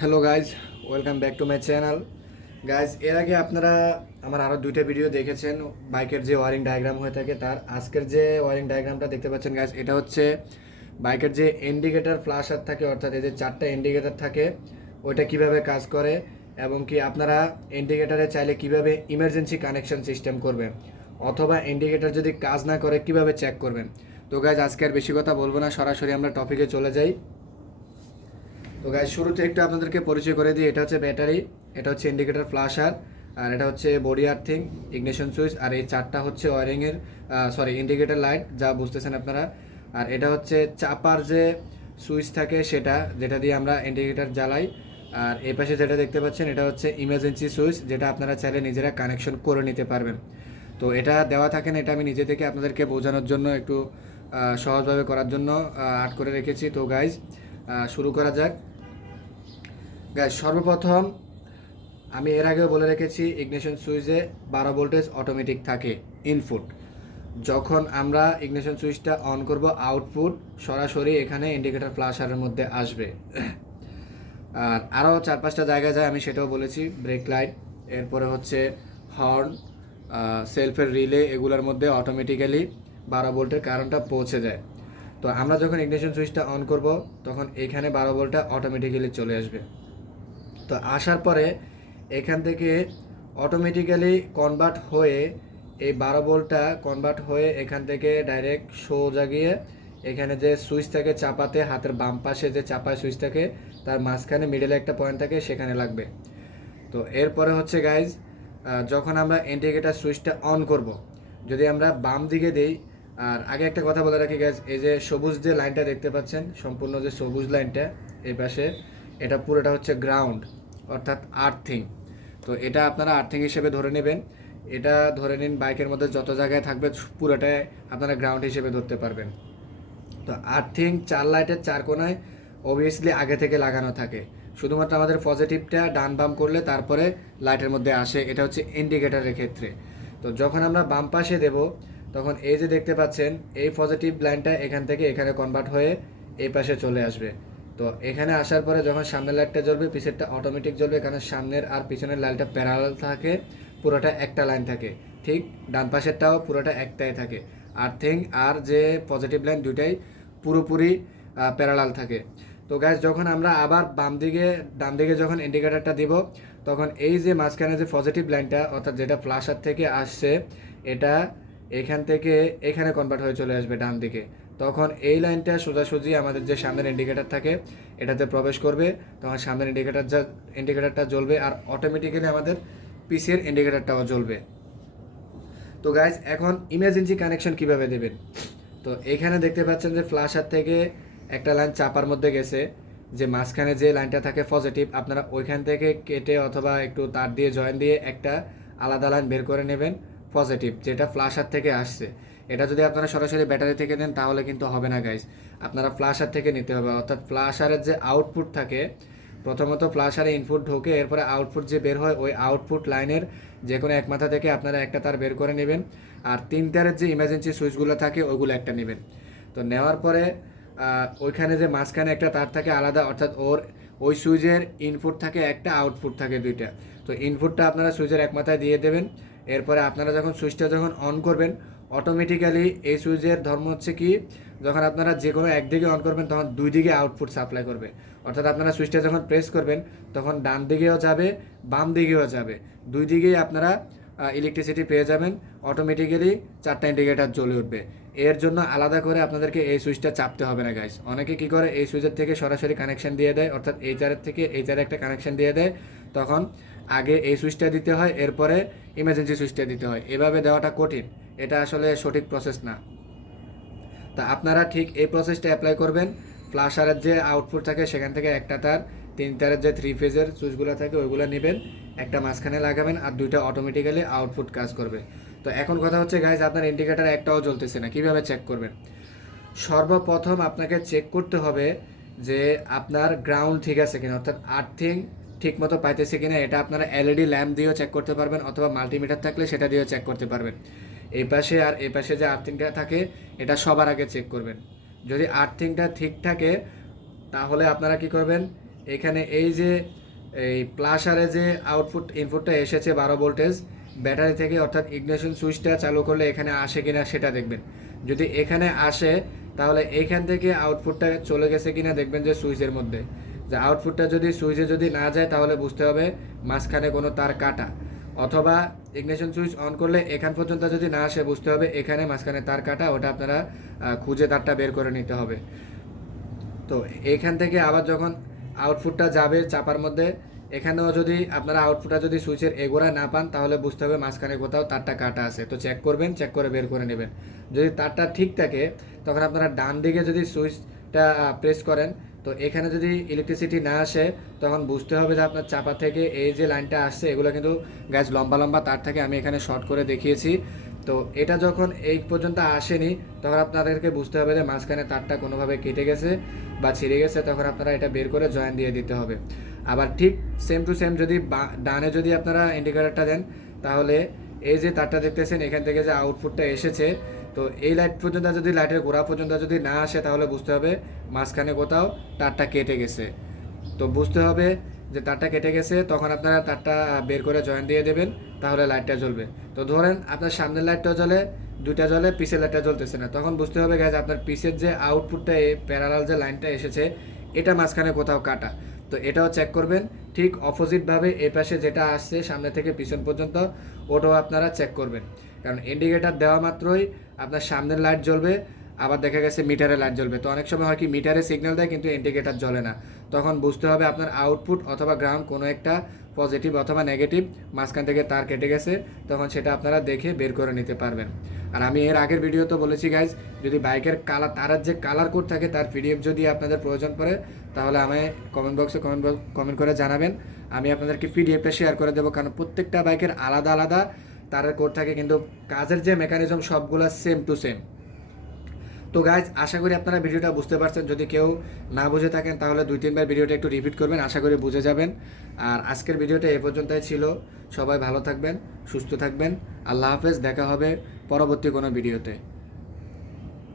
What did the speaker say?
Hello guys welcome back to my channel guys এর আগে আপনারা আমার আরও দুইটা ভিডিও দেখেছেন, বাইকের যে ওয়ারিং ডায়াগ্রাম হয়ে থাকে, তার আজকের যে ওয়ারিং ডায়াগ্রামটা দেখতে পাচ্ছেন গাইজ এটা হচ্ছে বাইকের যে ইন্ডিকেটার ফ্লাশার থাকে, অর্থাৎ এই যে চারটা ইন্ডিকেটার থাকে, ওইটা কীভাবে কাজ করে এবং কি আপনারা ইন্ডিকেটারে চাইলে কীভাবে ইমার্জেন্সি কানেকশন সিস্টেম করবেন অথবা ইন্ডিকেটার যদি কাজ না করে, কীভাবে চেক করবেন? তো গাইজ আজকে আর বেশি কথা বলব না, সরাসরি আমরা টপিকে চলে যাই। তো গাইজ শুরুতে একটু আপনাদেরকে পরিচয় করে দিই। এটা হচ্ছে ব্যাটারি এটা হচ্ছে ইন্ডিকেটার ফ্লাশার আর এটা হচ্ছে বডি আর্থিং ইগনিশন সুইচ আর এই চারটা হচ্ছে ওয়ারিংয়ের সরি ইন্ডিকেটার লাইট যা বুঝতেছেন আপনারা। আর এটা হচ্ছে চাপার যে সুইচ থাকে সেটা, যেটা দিয়ে আমরা ইন্ডিকেটার জ্বালাই। আর এই পাশে যেটা দেখতে পাচ্ছেন, এটা হচ্ছে ইমার্জেন্সি সুইচ যেটা আপনারা চাইলে নিজেরা কানেকশন করে নিতে পারবেন। তো এটা দেওয়া থাকে না, এটা আমি নিজে থেকে আপনাদেরকে বোঝানোর জন্য, একটু সহজভাবে করার জন্য আর্ট করে রেখেছি। তো গাইজ শুরু করা যাক। গাইজ সর্বপ্রথম আমি এর আগেও বলে রেখেছি ইগনিশন সুইচে বারো ভোল্টেজ অটোমেটিক থাকে ইনপুট যখন আমরা ইগনিশন সুইচটা অন করব আউটপুট সরাসরি এখানে ইন্ডিকেটর ফ্ল্যাশারের মধ্যে আসবে। আর আরও চার পাঁচটা জায়গায় যায়, আমি সেটাও বলেছি ব্রেক লাইট এরপরে হচ্ছে হর্ন সেলফের রিলে এগুলোর মধ্যে অটোমেটিক্যালি বারো ভোল্টের কারেন্টটা পৌঁছে যায়। তো আমরা যখন ইগনিশন সুইচটা অন করব, তখন এখানে বারো ভোল্টটা অটোমেটিক্যালি চলে আসবে। তো আসার পরে এখান থেকে অটোমেটিক্যালি কনভার্ট হয়ে এই বারো ভোল্টটা কনভার্ট হয়ে এখান থেকে ডাইরেক্ট সোজা গিয়ে এখানে যে সুইচ থাকে চাপাতে, হাতের বাম পাশে যে চাপায় সুইচ থাকে, তার মাঝখানে মিডলে একটা পয়েন্ট থাকে, সেখানে লাগবে। তো এরপরে হচ্ছে গাইজ যখন আমরা ইন্ডিকেটার সুইচটা অন করব, যদি আমরা বাম দিকে দেই, আর আগে একটা কথা বলে রাখি গাইজ এই যে সবুজ যে লাইনটা দেখতে পাচ্ছেন, সম্পূর্ণ যে সবুজ লাইনটা এই পাশে, এটা পুরোটা হচ্ছে গ্রাউন্ড অর্থাৎ আর্থিং তো এটা আপনারা আর্থিং হিসেবে ধরে নেবেন। এটা ধরে নিন বাইকের মধ্যে যত জায়গায় থাকবে পুরোটাই আপনারা গ্রাউন্ড হিসেবে ধরতে পারবেন। তো আর্থিং চার লাইটের চার কোনায় অবভিয়াসলি আগে থেকে লাগানো থাকে। শুধুমাত্র আমাদের পজিটিভটা ডান বাম করলে তারপরে লাইটের মধ্যে আসে। এটা হচ্ছে ইন্ডিকেটারের ক্ষেত্রে। তো যখন আমরা বাম পাশে দেব, তখন এই যে দেখতে পাচ্ছেন, এই পজিটিভ লাইনটা এখান থেকে এখানে কনভার্ট হয়ে এই পাশে চলে আসবে। তো এখানে আসার পরে যখন সামনের লাইটটা জ্বলবে, পিছেরটা অটোমেটিক জ্বলবে, কারণ সামনের আর পিছনের লাইটটা প্যারালাল থাকে, পুরোটা একটা লাইন থাকে। ঠিক ডান পাশেরটাও পুরোটা একটাই থাকে। আর্থিং আর যে পজিটিভ লাইন দুইটাই পুরোপুরি প্যারালাল থাকে। তো গ্যাস যখন আমরা আবার বাম দিকে, ডান দিকে যখন ইন্ডিকেটারটা দিব, তখন এই যে মাঝখানে যে পজিটিভ লাইনটা অর্থাৎ যেটা ফ্লাশার থেকে আসছে, এটা এখান থেকে, এখানে কনভার্ট হয়ে চলে আসবে ডান দিকে। তখন এই লাইনটা সোজাসুজি আমাদের যে সামনের ইন্ডিকেটার থাকে, এটাতে প্রবেশ করবে। তখন সামনের ইন্ডিকেটার যা ইন্ডিকেটারটা জ্বলবে আর অটোমেটিক্যালি আমাদের পিসের ইন্ডিকেটারটাও জ্বলবে। তো গাইজ এখন ইমার্জেন্সি কানেকশন কীভাবে দেবেন? তো এখানে দেখতে পাচ্ছেন যে ফ্ল্যাশার থেকে একটা লাইন চাপার মধ্যে গেছে, যে মাঝখানে যে লাইনটা থাকে পজিটিভ আপনারা ওইখান থেকে কেটে অথবা একটু তার দিয়ে জয়েন দিয়ে একটা আলাদা লাইন বের করে নেবেন পজিটিভ যেটা ফ্ল্যাশার থেকে আসছে। এটা যদি আপনারা সরাসরি ব্যাটারি থেকে নেন, তাহলে কিন্তু হবে না গাইজ আপনারা ফ্ল্যাশার থেকে নিতে হবে। অর্থাৎ ফ্ল্যাশারের যে আউটপুট থাকে, প্রথমত ফ্ল্যাশারে ইনপুট ঢোকে, এরপরে আউটপুট যে বের হয়, ওই আউটপুট লাইনের যে কোনো এক মাথা থেকে আপনারা একটা তার বের করে নেবেন। আর তিন তারের যে ইমার্জেন্সি সুইচগুলো থাকে ওইগুলো একটা নেবেন। তো নেওয়ার পরে ওইখানে যে মাঝখানে একটা তার থাকে আলাদা, অর্থাৎ ওর, ওই সুইচের ইনপুট থাকে, একটা আউটপুট থাকে দুইটা। তো ইনপুটটা আপনারা সুইচের এক মাথায় দিয়ে দেবেন। এরপরে আপনারা যখন সুইচটা যখন অন করবেন অটোমেটিক্যালি এই সুইচের ধর্ম হচ্ছে কি, যখন আপনারা যে কোনো একদিকে অন করবেন, তখন দুই দিকে আউটপুট সাপ্লাই করবে। অর্থাৎ আপনারা সুইচটা যখন প্রেস করবেন, তখন ডান দিকেও যাবে, বাম দিকেও যাবে। দুই দিকেই আপনারা ইলেকট্রিসিটি পেয়ে যাবেন অটোমেটিক্যালি চারটা ইন্ডিকেটার জ্বলে উঠবে। এর জন্য আলাদা করে আপনাদেরকে এই সুইচটা চাপতে হবে না গাইস অনেকে কি করে, এই সুইচের থেকে সরাসরি কানেকশন দিয়ে দেয়, অর্থাৎ এই চারের থেকে এই চারে একটা কানেকশন দিয়ে দেয়, তখন আগে এই সুইচটা দিতে হয়, এরপরে ইমার্জেন্সি সুইচটা দিতে হয়। এভাবে দেওয়াটা কঠিন। এটা আসলে সঠিক প্রসেস না। তা আপনারা ঠিক এই প্রসেসটা অ্যাপ্লাই করবেন। ফ্লাশারের যে আউটপুট থাকে, সেখান থেকে একটা তার, তিন তারের যে থ্রি ফেজের সুইচগুলো থাকে, ওইগুলো নেবেন। একটা মাঝখানে লাগাবেন আর দুইটা অটোমেটিক্যালি আউটপুট কাজ করবে। তো এখন কথা হচ্ছে গাইজ আপনার ইন্ডিকেটার একটাও জ্বলতেছে না। কীভাবে চেক করবেন? সর্বপ্রথম আপনাকে চেক করতে হবে যে আপনার গ্রাউন্ড ঠিক আছে কিনা, অর্থাৎ আর্থিং ঠিক মতো পাইতেছে কিনা, এটা আপনারা এলইডি ল্যাম্প দিয়েও চেক করতে পারবেন, অথবা মাল্টিমিটার থাকলে সেটা দিয়েও চেক করতে পারবেন। এই পাশে আর এই পাশে যে আর্থিংটা থাকে, এটা সবার আগে চেক করবেন। যদি আর্থিংটা ঠিক থাকে, তাহলে আপনারা কি করবেন? এখানে এই যে, এই প্লাসারে যে আউটপুট ইনপুটটা এসেছে বারো ভোল্টেজ ব্যাটারি থেকে অর্থাৎ ইগনিশন সুইচটা চালু করলে এখানে আসে কিনা সেটা দেখবেন। যদি এখানে আসে, তাহলে এইখান থেকে আউটপুটটা চলে গেছে কিনা দেখবেন যে সুইচের মধ্যে। যে আউটপুটটা যদি সুইচে যদি না যায়, তাহলে বুঝতে হবে মাঝখানে কোনো তার কাটা। অথবা ইগনিশন সুইচ অন করলে এখান পর্যন্ত যদি না আসে, বুঝতে হবে এখানে মাঝখানে তার কাটা, ওটা আপনারা খুঁজে তারটা বের করে নিতে হবে। তো এইখান থেকে আবার যখন আউটপুটটা যাবে চাপার মধ্যে, এখানেও যদি আপনারা আউটপুটটা যদি সুইচের এগোড়ায় না পান, তাহলে বুঝতে হবে মাঝখানে কোথাও তারটা কাটা আছে। তো চেক করবেন চেক করে বের করে নেবেন। যদি তারটা ঠিক থাকে, তখন আপনারা ডান দিকে যদি সুইচটা প্রেস করেন তো এখানে যদি ইলেকট্রিসিটি না আসে, তখন বুঝতে হবে যে আপনার চাপা থেকে এই যে লাইনটা আসছে, এগুলো কিন্তু গ্যাস লম্বা লম্বা তার থেকে আমি এখানে শর্ট করে দেখিয়েছি। তো এটা যখন এই পর্যন্ত আসেনি, তখন আপনাদেরকে বুঝতে হবে যে মাঝখানে তারটা কোনোভাবে কেটে গেছে বা ছিঁড়ে গেছে, তখন আপনারা এটা বের করে জয়েন দিয়ে দিতে হবে। আবার ঠিক সেম টু সেম যদি ডানে যদি আপনারা ইন্ডিকেটারটা দেন, তাহলে এই যে তারটা দেখতেছেন, এখান থেকে যে আউটপুটটা এসেছে তো এই লাইট পর্যন্ত যদি লাইটের গোড়া পর্যন্ত যদি না আসে, তাহলে বুঝতে হবে মাঝখানে কোথাও তারটা কেটে গেছে। তো বুঝতে হবে যে তারটা কেটে গেছে, তখন আপনারা তারটা বের করে জয়েন দিয়ে দেবেন, তাহলে লাইটটা জ্বলবে। তো ধরেন আপনার সামনের লাইটটা জ্বলে, দুইটা জ্বলে পিসের লাইটটা জ্বলতেছে না। তখন বুঝতে হবে গাছ আপনার পিসের যে আউটপুটটা প্যারালাল যে লাইনটা এসেছে, এটা মাঝখানে কোথাও কাটা। তো এটাও চেক করবেন। ঠিক অপোজিটভাবে এ পাশে যেটা আসছে, সামনে থেকে পিছন পর্যন্ত, ওটাও আপনারা চেক করবেন। কারণ ইন্ডিকেটার দেওয়া মাত্রই আপনার সামনের লাইট জ্বলবে, আবার দেখা গেছে মিটারে লাইট জ্বলবে। তো অনেক সময় হয় কি মিটারে সিগন্যাল দেয়, কিন্তু ইন্ডিকেটার জ্বলে না। তখন বুঝতে হবে আপনার আউটপুট অথবা গ্রাউন্ড কোনো একটা পজিটিভ অথবা নেগেটিভ মাঝখান থেকে তার কেটে গেছে, তখন সেটা আপনারা দেখে বের করে নিতে পারবেন। আর আমি এর আগের ভিডিওতে বলেছি গাইজ যদি বাইকের কালার তারার যে কালার কোড থাকে, তার পিডিএফ যদি আপনাদের প্রয়োজন পড়ে, তাহলে আমায় কমেন্ট বক্সে কমেন্ট কমেন্ট করে জানাবেন। আমি আপনাদেরকে পিডিএফটা শেয়ার করে দেবো, কারণ প্রত্যেকটা বাইকের আলাদা আলাদা তারের কোড থাকে, কিন্তু কাজের যে মেকানিজম সবগুলো সেম টু সেম তো গাইজ আশা করি আপনারা ভিডিওটা বুঝতে পারছেন। যদি কেউ না বুঝে থাকেন, তাহলে দুই, তিনবার ভিডিওটা একটু রিপিট করবেন, আশা করি বুঝে যাবেন। আর আজকের ভিডিওটা এ পর্যন্তই ছিল। সবাই ভালো থাকবেন, সুস্থ থাকবেন। আল্লাহ হাফেজ, দেখা হবে পরবর্তী কোনো ভিডিওতে।